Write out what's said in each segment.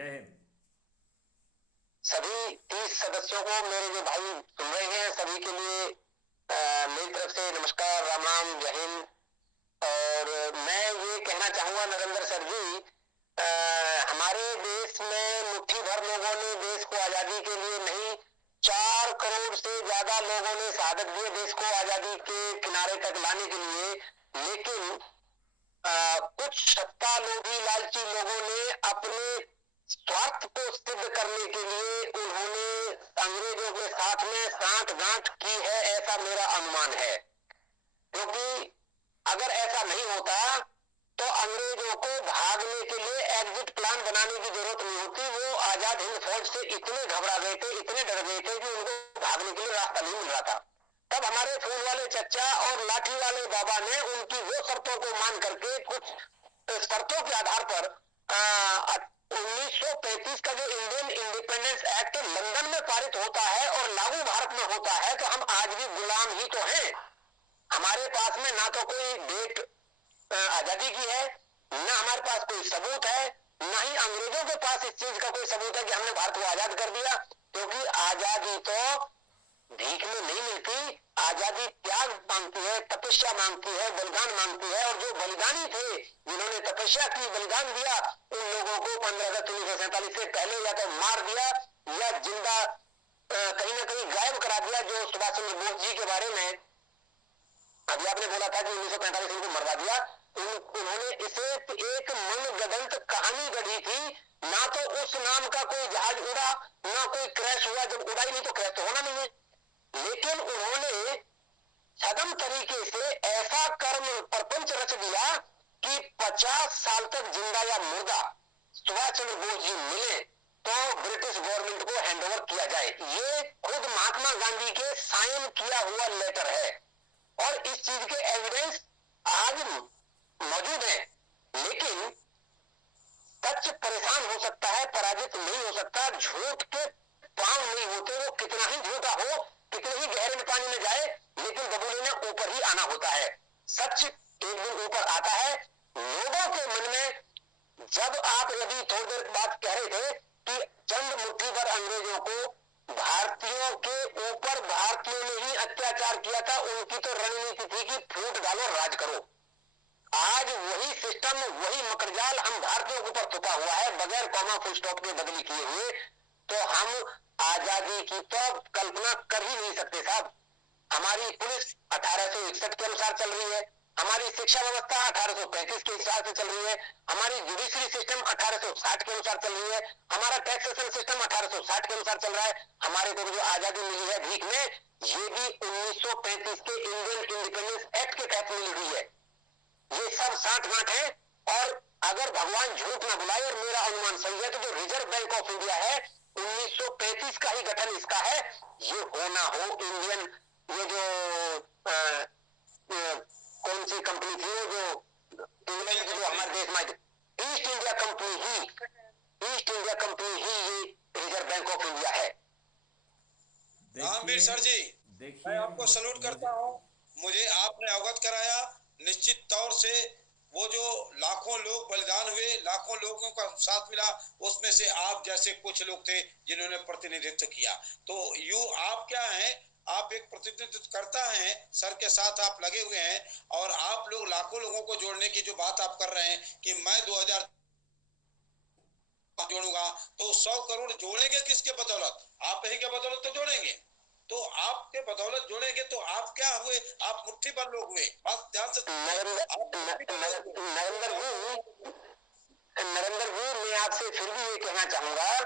जय हिंद। सभी 30 सदस्यों को, मेरे जो भाई सुन रहे हैं, सभी के लिए मेरी तरफ से नमस्कार, राम राम, जय हिंद। और मैं ये कहना चाहूंगा नरेंद्र सर जी, हमारे देश में मुट्ठी भर लोगों ने देश को आजादी के लिए नहीं, 4 करोड़ से ज्यादा लोगों ने शहादत दी देश को आजादी के किनारे तक लाने के लिए। लेकिन कुछ सत्ता लोभी लालची लोगों ने अपने स्वार्थ को सिद्ध करने के लिए उन्होंने अंग्रेजों के साथ में सांठगांठ की है, ऐसा मेरा अनुमान है। क्योंकि अगर ऐसा नहीं होता तो अंग्रेजों को भागने के लिए एग्जिट प्लान बनाने की जरूरत नहीं होती। वो आजाद हिंद फौज से इतने घबरा गए थे, इतने डर गए थे कि उनको भागने के लिए रास्ता नहीं मिल रहा था। तब हमारे फूल वाले चच्चा और लाठी वाले बाबा ने उनकी वो शर्तों को मान करके, कुछ शर्तों के आधार पर 1935 का जो इंडियन इंडिपेंडेंस एक्ट लंदन में पारित होता है और लागू भारत में होता है, तो हम आज भी गुलाम ही तो हैं। हमारे पास में ना तो कोई डेट आजादी की है, ना हमारे पास कोई सबूत है, ना ही अंग्रेजों के पास इस चीज का कोई सबूत है कि हमने भारत को आजाद कर दिया। क्योंकि आजादी तो भीख में नहीं मिलती, आजादी त्याग मांगती है, तपस्या मांगती है, बलिदान मांगती है। और जो बलिदानी थे, जिन्होंने तपस्या की, बलिदान दिया, उन लोगों को 15 अगस्त 1947 से पहले या तो मार दिया या जिंदा कहीं ना कहीं गायब करा दिया। जो सुभाष चंद्र बोस जी के बारे में अभी आपने बोला था कि 1945 उनको मरवा दिया, उन्होंने इसे एक मनगढ़ंत कहानी गढ़ी थी। ना तो उस नाम का कोई जहाज उड़ा, ना कोई क्रैश हुआ। जब उड़ा ही नहीं तो क्रैश तो होना नहीं है। लेकिन उन्होंने छद्म तरीके से ऐसा कर्म प्रपंच रच दिया कि 50 साल तक जिंदा या मुर्दा सुभाष चंद्र बोस जी मिले तो ब्रिटिश गवर्नमेंट को हैंडओवर किया जाए। ये खुद महात्मा गांधी के साइन किया हुआ लेटर है और इस चीज के एविडेंस आज मौजूद है। लेकिन सच परेशान हो सकता है, पराजित नहीं हो सकता। झूठ के पांव नहीं होते, वो कितना ही झूठा हो, कितने ही गहरे में पानी में जाए, लेकिन बबूले ने ऊपर ही आना होता है। सच एक दिन ऊपर आता है लोगों के मन में। जब आप अभी थोड़ी देर बात कह रहे थे कि चंद मुट्ठी भर अंग्रेजों को भारतीयों के ऊपर भारतीयों ने ही अत्याचार किया था, उनकी तो रणनीति थी कि फूट डालो, राज करो। आज वही सिस्टम, वही मकड़जाल हम भारतीयों के ऊपर थुपा हुआ है, बगैर कॉमा फुल स्टॉप के बदली किए हुए। तो हम आजादी की तो कल्पना कर ही नहीं सकते साहब। हमारी पुलिस 1861 के अनुसार चल रही है, हमारी शिक्षा व्यवस्था 1835 के हिसाब से चल रही है, हमारी जुडिशरी सिस्टम 1860 के अनुसार चल रही है, हमारा टैक्सेशन सिस्टम 1860 के अनुसार चल रहा है। हमारे को जो आजादी मिली है भीख में, ये भी 1935 के इंडियन इंडिपेंडेंस एक्ट के तहत मिली हुई है। ये सब सांठगांठ है। और अगर भगवान झूठ ना बुलाए और मेरा अनुमान सही है, तो जो रिजर्व बैंक ऑफ इंडिया है 1935 का ही गठन इसका है। ये हो ना हो इंडियन, ये जो कौन सी कंपनी थी वो जो इंग्लैंड की, जो हमारे देश में ईस्ट इंडिया कंपनी ही, ईस्ट इंडिया कंपनी ही ये रिजर्व बैंक ऑफ इंडिया है। रामवीर देखिए सर जी, मैं देखिए आपको सलूट मुझे करता हूँ। मुझे आपने अवगत कराया। निश्चित तौर से वो जो लाखों लोग बलिदान हुए, लाखों लोगों का साथ मिला, उसमें से आप जैसे कुछ लोग थे जिन्होंने प्रतिनिधित्व किया। तो आप क्या हैं? आप एक प्रतिनिधित्व करता हैं, सर के साथ आप लगे हुए हैं और आप लोग लाखों लोगों को जोड़ने की जो बात आप कर रहे हैं कि मैं 2000 जोड़ूंगा, तो 100 करोड़ जोड़ेंगे किसके बदौलत? आप ही के बदौलत तो जोड़ेंगे। तो आपके बदौलत जोड़ेंगे तो आप क्या हुए? आप मुट्ठी भर लोग हुए। बात ध्यान से नरेंद्र जी, मैं आपसे फिर भी ये कहना चाहूंगा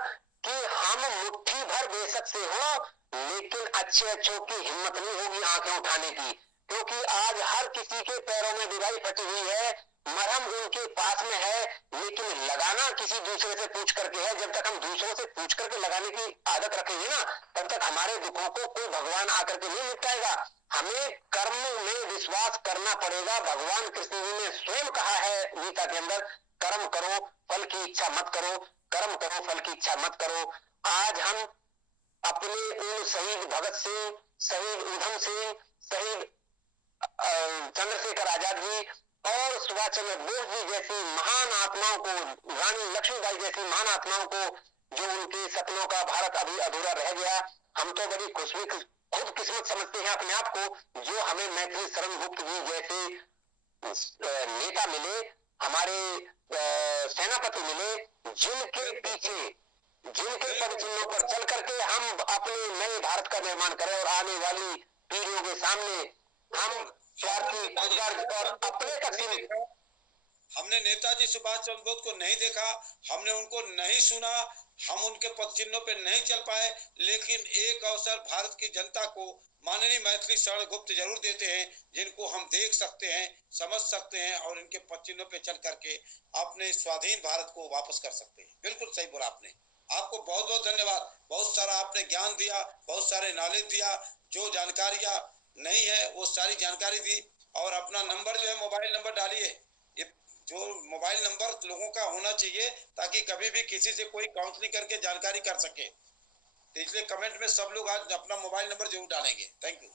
कि हम मुट्ठी भर बेशक से हो, लेकिन अच्छे अच्छों की हिम्मत नहीं होगी आंखें उठाने की। क्योंकि आज हर किसी के पैरों में डिगाई फटी हुई है, मरहम उनके पास में है, लेकिन लगाना किसी दूसरे से पूछ करके है। जब तक हम दूसरों से पूछ करके लगाने की आदत रखेंगे ना, तब तक हमारे दुखों को कोई भगवान आकर के नहीं निपटाएगा। हमें कर्म में विश्वास करना पड़ेगा। भगवान कृष्ण जी ने स्वयं कहा है गीता के अंदर, कर्म करो, फल की इच्छा मत करो, कर्म करो, फल की इच्छा मत करो। आज हम अपने उन शहीद भगत सिंह, शहीद उधम सिंह, शहीद चंद्रशेखर आजाद जी और सुभाष चंद्र बोस जी जैसी महान आत्माओं को, रानी लक्ष्मीबाई जैसी महान आत्माओं को, जो उनके सपनों का भारत अभी अधूरा रह गया, हम तो बड़ी खुद किस्मत समझते हैं अपने आप को, जो हमें मैथिली शरण गुप्त जी जैसे नेता मिले, हमारे सेनापति मिले, जिनके पीछे, जिनके पद चिन्हों पर चल करके हम अपने नए भारत का निर्माण करें और आने वाली पीढ़ियों के सामने हम स्वार्थी, रोजगार और अपने तक सीमित। हमने नेताजी सुभाष चंद्र बोस को नहीं देखा, हमने उनको नहीं सुना, हम उनके पद चिन्हों पर नहीं चल पाए, लेकिन एक अवसर भारत की जनता को माननीय मैथिली शरण गुप्त जरूर देते हैं, जिनको हम देख सकते हैं, समझ सकते हैं और इनके पद चिन्हों पर चल करके अपने स्वाधीन भारत को वापस कर सकते हैं। बिल्कुल सही बोला आपने। आपको बहुत बहुत धन्यवाद। बहुत सारा आपने ज्ञान दिया, बहुत सारे नॉलेज दिया, जो जानकारियां नहीं है वो सारी जानकारी दी। और अपना नंबर जो है, मोबाइल नंबर डालिए, ये जो मोबाइल नंबर लोगों का होना चाहिए ताकि कभी भी किसी से कोई काउंसलिंग करके जानकारी कर सके। तो इसलिए कमेंट में सब लोग आज अपना मोबाइल नंबर जरूर डालेंगे। Thank you.